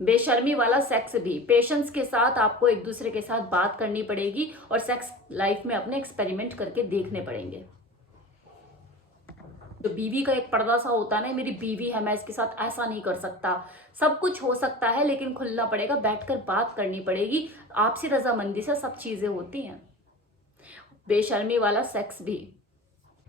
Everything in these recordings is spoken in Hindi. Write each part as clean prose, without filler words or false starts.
बेशर्मी वाला सेक्स भी। पेशेंस के साथ आपको एक दूसरे के साथ बात करनी पड़ेगी और सेक्स लाइफ में अपने एक्सपेरिमेंट करके देखने पड़ेंगे। जो बीवी का एक पर्दा सा होता है ना, मेरी बीवी है, मैं इसके साथ ऐसा नहीं कर सकता। सब कुछ हो सकता है लेकिन खुलना पड़ेगा, बैठकर बात करनी पड़ेगी, आपसी रजामंदी से सब चीजें होती हैं। बेशर्मी वाला सेक्स भी।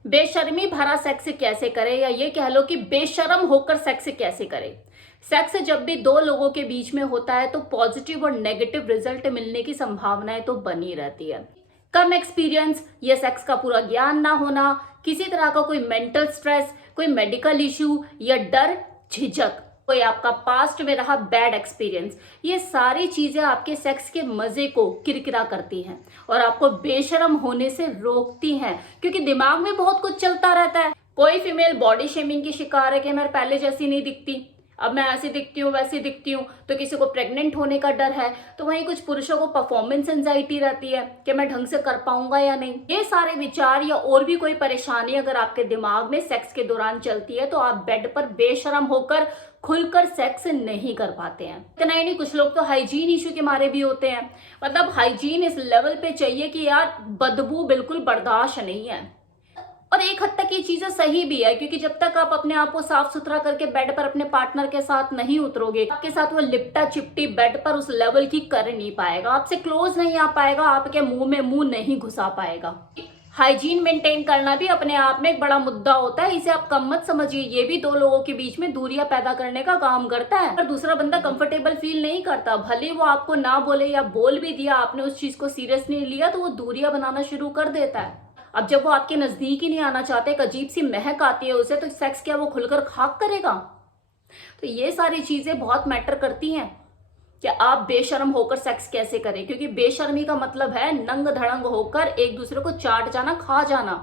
बेशर्मी भरा सेक्स कैसे करे, या ये कह लो कि बेशर्म होकर सेक्स कैसे करे। सेक्स जब भी दो लोगों के बीच में होता है तो पॉजिटिव और नेगेटिव रिजल्ट मिलने की संभावनाएं तो बनी रहती है। कम एक्सपीरियंस, ये सेक्स का पूरा ज्ञान ना होना, किसी तरह का कोई मेंटल स्ट्रेस, कोई मेडिकल इश्यू या डर, झिझक, कोई आपका पास्ट में रहा बैड एक्सपीरियंस, ये सारी चीजें आपके सेक्स के मजे को किरकिरा करती हैं और आपको बेशर्म होने से रोकती हैं, क्योंकि दिमाग में बहुत कुछ चलता रहता है। कोई फीमेल बॉडी शेमिंग की शिकार है कि मैं पहले जैसी नहीं दिखती, अब मैं ऐसी दिखती हूँ वैसी दिखती हूँ, तो किसी को प्रेग्नेंट होने का डर है, तो वहीं कुछ पुरुषों को परफॉर्मेंस एंजाइटी रहती है कि मैं ढंग से कर पाऊंगा या नहीं। ये सारे विचार या और भी कोई परेशानी अगर आपके दिमाग में सेक्स के दौरान चलती है तो आप बेड पर बेशर्म होकर खुलकर सेक्स नहीं कर पाते हैं। इतना ही नहीं, कुछ लोग तो हाइजीन इशू के मारे भी होते हैं। मतलब हाइजीन इस लेवल पे चाहिए कि यार बदबू बिल्कुल बर्दाश्त नहीं है। और एक हद तक ये चीजें सही भी है, क्योंकि जब तक आप अपने आप को साफ सुथरा करके बेड पर अपने पार्टनर के साथ नहीं उतरोगे, आपके साथ वो लिपटा चिपटी बेड पर उस लेवल की कर नहीं पाएगा, आपसे क्लोज नहीं आ पाएगा, आपके मुंह में मुंह नहीं घुसा पाएगा। हाइजीन मेंटेन करना भी अपने आप में एक बड़ा मुद्दा होता है, इसे आप कम मत समझिए। ये भी दो लोगों के बीच में दूरियां पैदा करने का काम करता है। अगर दूसरा बंदा कंफर्टेबल फील नहीं करता, भले वो आपको ना बोले या बोल भी दिया, आपने उस चीज को सीरियस नहीं लिया, तो वो दूरियां बनाना शुरू कर देता है। अब जब वो आपके नजदीक ही नहीं आना चाहते, एक अजीब सी महक आती है उसे, तो सेक्स क्या वो खुलकर खाक करेगा? तो ये सारी चीजें बहुत मैटर करती हैं कि आप बेशर्म होकर सेक्स कैसे करें, क्योंकि बेशर्मी का मतलब है नंग धड़ंग होकर एक दूसरे को चाट जाना, खा जाना।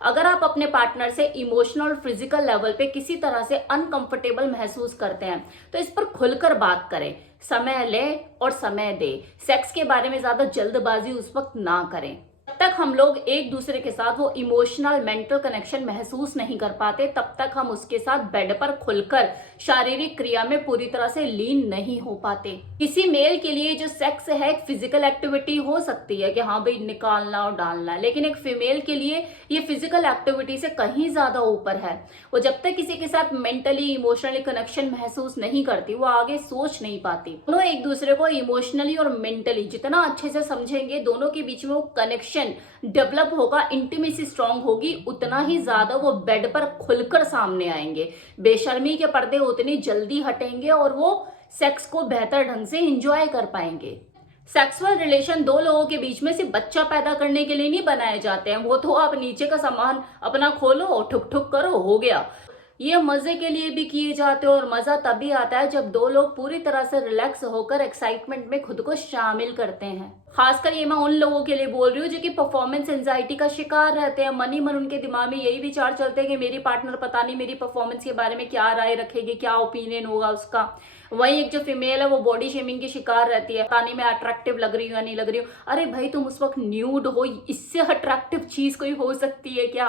अगर आप अपने पार्टनर से इमोशनल और फिजिकल लेवल पे किसी तरह से अनकंफर्टेबल महसूस करते हैं तो इस पर खुलकर बात करें, समय लें और समय दें। सेक्स के बारे में ज्यादा जल्दबाजी उस वक्त ना करें। जब तक हम लोग एक दूसरे के साथ वो इमोशनल मेंटल कनेक्शन महसूस नहीं कर पाते, तब तक हम उसके साथ बेड पर खुलकर शारीरिक क्रिया में पूरी तरह से लीन नहीं हो पाते। किसी मेल के लिए जो सेक्स है एक फिजिकल एक्टिविटी हो सकती है कि हाँ भाई निकालना और डालना, लेकिन एक फीमेल के लिए ये फिजिकल एक्टिविटी से कहीं ज्यादा ऊपर है। वो जब तक किसी के साथ मेंटली इमोशनली कनेक्शन महसूस नहीं करती, वो आगे सोच नहीं पाती। दोनों एक दूसरे को इमोशनली और मेंटली जितना अच्छे से समझेंगे, दोनों के बीच में वो कनेक्शन डेवलप होगा, इंटीमेसी स्ट्रांग होगी, उतना ही ज्यादा वो बेड पर खुलकर सामने आएंगे। बेशर्मी के पर्दे उतनी जल्दी हटेंगे और वो सेक्स को बेहतर ढंग से एंजॉय कर पाएंगे। सेक्सुअल रिलेशन दो लोगों के बीच में सिर्फ बच्चा पैदा करने के लिए नहीं बनाए जाते हैं। वो तो आप नीचे का सामान अपना खोलो, ठुक ठुक करो, हो गया। ये मजे के लिए भी किए जाते हैं और मजा तभी आता है जब दो लोग पूरी तरह से रिलैक्स होकर एक्साइटमेंट में खुद को शामिल करते हैं। खासकर ये मैं उन लोगों के लिए बोल रही हूँ जो कि परफॉर्मेंस एंजाइटी का शिकार रहते हैं। मन ही मन उनके दिमाग में यही विचार चलते हैं कि मेरी पार्टनर पता नहीं मेरी परफॉर्मेंस के बारे में क्या राय रखेगी, क्या ओपिनियन होगा उसका। वही एक जो फीमेल है वो बॉडी शेमिंग की शिकार रहती है, पता नहीं मैं अट्रैक्टिव लग रही हूँ या नहीं लग रही हूँ। अरे भाई तुम उस वक्त न्यूड हो, इससे अट्रैक्टिव चीज कोई हो सकती है क्या?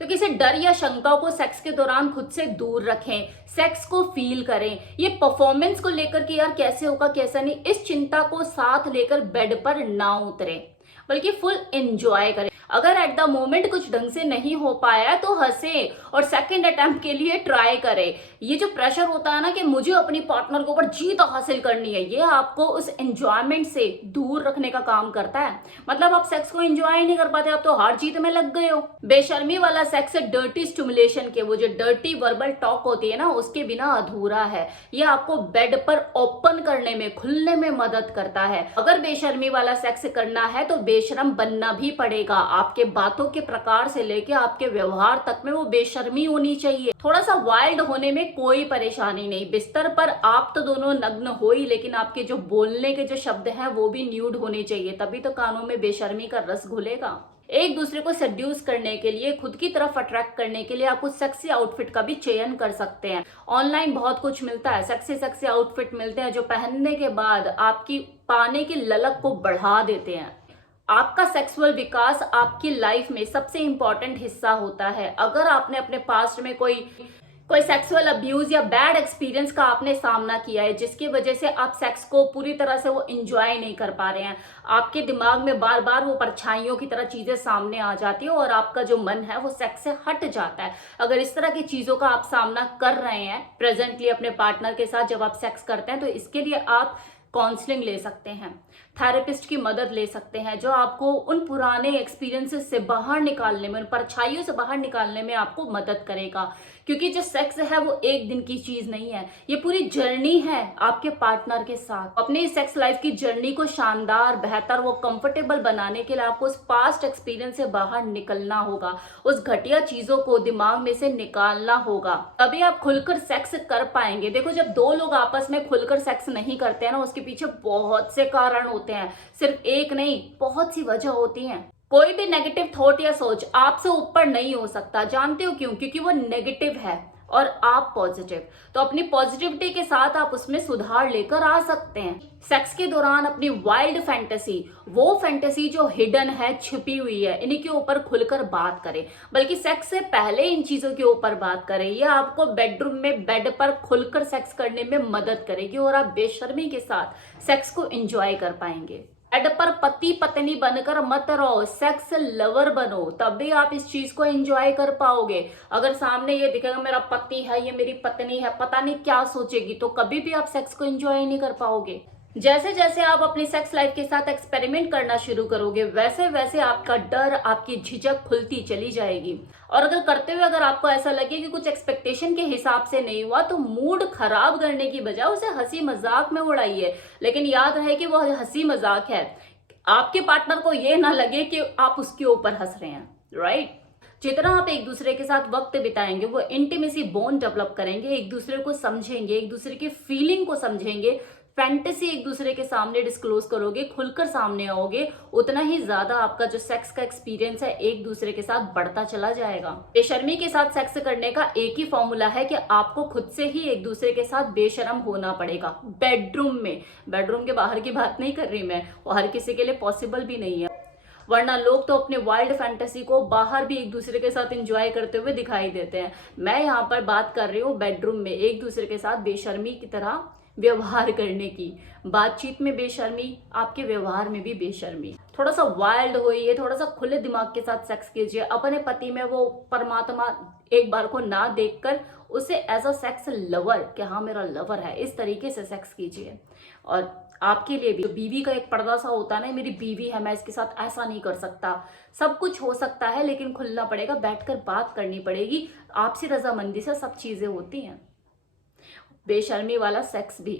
तो किसी डर या शंका को सेक्स के दौरान खुद से दूर रखें, सेक्स को फील करें। ये परफॉर्मेंस को लेकर कि यार कैसे होगा कैसा नहीं, इस चिंता को साथ लेकर बेड पर ना उतरें, बल्कि फुल एंजॉय करें। अगर एट द मोमेंट कुछ ढंग से नहीं हो पाया है तो हंसे और सेकंड अटेम्प्ट के लिए ट्राई करें। ये जो प्रेशर होता है ना कि मुझे अपनी पार्टनर के ऊपर जीत हासिल करनी है, ये आपको उस एंजॉयमेंट से दूर रखने का काम करता है। मतलब आप सेक्स को एंजॉय नहीं कर पाते, आप तो हार जीत में लग गए हो। बेशर्मी वाला सेक्स डर्टी स्टिमुलेशन के, वो जो डर्टी वर्बल टॉक होती है ना, उसके बिना अधूरा है। ये आपको बेड पर ओपन करने में, खुलने में मदद करता है। अगर बेशर्मी वाला सेक्स करना है तो बेशर्म बनना भी पड़ेगा। आपके बातों के प्रकार से लेके आपके व्यवहार तक में वो बेशर्मी होनी चाहिए। थोड़ा सा वाइल्ड होने में कोई परेशानी नहीं। बिस्तर पर आप तो दोनों नग्न हो ही, लेकिन आपके जो बोलने के जो शब्द हैं वो भी न्यूड होने चाहिए, तभी तो कानों में बेशर्मी का रस घुलेगा। एक दूसरे को सेड्यूस करने के लिए, खुद की तरफ अट्रैक्ट करने के लिए आप कुछ सेक्सी आउटफिट का भी चयन कर सकते हैं। ऑनलाइन बहुत कुछ मिलता है, सेक्सी सेक्सी आउटफिट मिलते हैं जो पहनने के बाद आपकी पाने की ललक को बढ़ा देते हैं। आपका सेक्सुअल विकास आपकी लाइफ में सबसे इंपॉर्टेंट हिस्सा होता है। अगर आपने अपने पास्ट में कोई कोई सेक्सुअल अब्यूज या बैड एक्सपीरियंस का आपने सामना किया है जिसकी वजह से आप सेक्स को पूरी तरह से वो एंजॉय नहीं कर पा रहे हैं, आपके दिमाग में बार बार वो परछाइयों की तरह चीजें सामने आ जाती है और आपका जो मन है वो सेक्स से हट जाता है। अगर इस तरह की चीजों का आप सामना कर रहे हैं प्रेजेंटली अपने पार्टनर के साथ जब आप सेक्स करते हैं, तो इसके लिए आप काउंसलिंग ले सकते हैं, थेरेपिस्ट की मदद ले सकते हैं जो आपको उन पुराने एक्सपीरियंसेस से बाहर निकालने में, उन परछाइयों से बाहर निकालने में आपको मदद करेगा। क्योंकि जो सेक्स है वो एक दिन की चीज नहीं है, ये पूरी जर्नी है आपके पार्टनर के साथ। अपनी सेक्स लाइफ की जर्नी को शानदार, बेहतर, वो कंफर्टेबल बनाने के लिए आपको उस पास्ट एक्सपीरियंस से बाहर निकलना होगा, उस घटिया चीजों को दिमाग में से निकालना होगा, तभी आप खुलकर सेक्स कर पाएंगे। देखो, जब दो लोग आपस में खुलकर सेक्स नहीं करते हैं ना, उसके पीछे बहुत से कारण होते हैं, सिर्फ एक नहीं, बहुत सी वजह होती हैं। कोई भी नेगेटिव थॉट या सोच आपसे ऊपर नहीं हो सकता। जानते हो क्यों? क्योंकि वो नेगेटिव है और आप पॉजिटिव। तो अपनी पॉजिटिविटी के साथ आप उसमें सुधार लेकर आ सकते हैं। सेक्स के दौरान अपनी वाइल्ड फैंटेसी, वो फैंटेसी जो हिडन है, छिपी हुई है, इन्हीं के ऊपर खुलकर बात करें। बल्कि सेक्स से पहले इन चीजों के ऊपर बात करें। यह आपको बेडरूम में बेड पर खुलकर सेक्स करने में मदद करेगी और आप बेशर्मी के साथ सेक्स को एंजॉय कर पाएंगे। बेड पर पति पत्नी बनकर मत रहो, सेक्स लवर बनो, तब भी आप इस चीज को एंजॉय कर पाओगे। अगर सामने ये दिखेगा मेरा पति है, ये मेरी पत्नी है, पता नहीं क्या सोचेगी, तो कभी भी आप सेक्स को एंजॉय नहीं कर पाओगे। जैसे जैसे आप अपनी सेक्स लाइफ के साथ एक्सपेरिमेंट करना शुरू करोगे, वैसे वैसे आपका डर, आपकी झिझक खुलती चली जाएगी। और अगर करते हुए अगर आपको ऐसा लगे कि कुछ एक्सपेक्टेशन के हिसाब से नहीं हुआ, तो मूड खराब करने की बजाय उसे हंसी मजाक में उड़ाइए। लेकिन याद रहे कि वह हंसी मजाक है, आपके पार्टनर को यह ना लगे कि आप उसके ऊपर हंस रहे हैं, राइट? जितना आप एक दूसरे के साथ वक्त बिताएंगे, वो इंटीमेसी बॉन्ड डेवलप करेंगे, एक दूसरे को समझेंगे, एक दूसरे की फीलिंग को समझेंगे, फैंटेसी एक दूसरे के सामने डिस्क्लोज करोगे, खुलकर सामने आओगे, उतना ही ज्यादा आपका जो सेक्स का एक्सपीरियंस है एक दूसरे के साथ बढ़ता चला जाएगा। बेशर्मी के साथ सेक्स करने का एक ही फॉर्मूला है कि आपको खुद से ही एक दूसरे के साथ बेशर्म होना पड़ेगा। बेडरूम में, बेडरूम के बाहर की बात नहीं कर रही मैं, वो हर किसी के लिए पॉसिबल भी नहीं है। वरना लोग तो अपने वाइल्ड फैंटेसी को बाहर भी एक दूसरे के साथ एंजॉय करते हुए दिखाई देते हैं। मैं यहाँ पर बात कर रही हूँ बेडरूम में एक दूसरे के साथ बेशर्मी की तरह व्यवहार करने की। बातचीत में बेशर्मी, आपके व्यवहार में भी बेशर्मी। थोड़ा सा वाइल्ड होइए, थोड़ा सा खुले दिमाग के साथ सेक्स कीजिए। अपने पति में वो परमात्मा एक बार को ना देखकर उसे एज अ सेक्स लवर, कि हाँ मेरा लवर है, इस तरीके से सेक्स कीजिए। और आपके लिए भी, बीवी का एक पर्दा सा होता है ना, मेरी बीवी है, मैं इसके साथ ऐसा नहीं कर सकता। सब कुछ हो सकता है लेकिन खुलना पड़ेगा, बैठकर बात करनी पड़ेगी, आपसी रजामंदी से सब चीजें होती हैं। बेशर्मी वाला सेक्स भी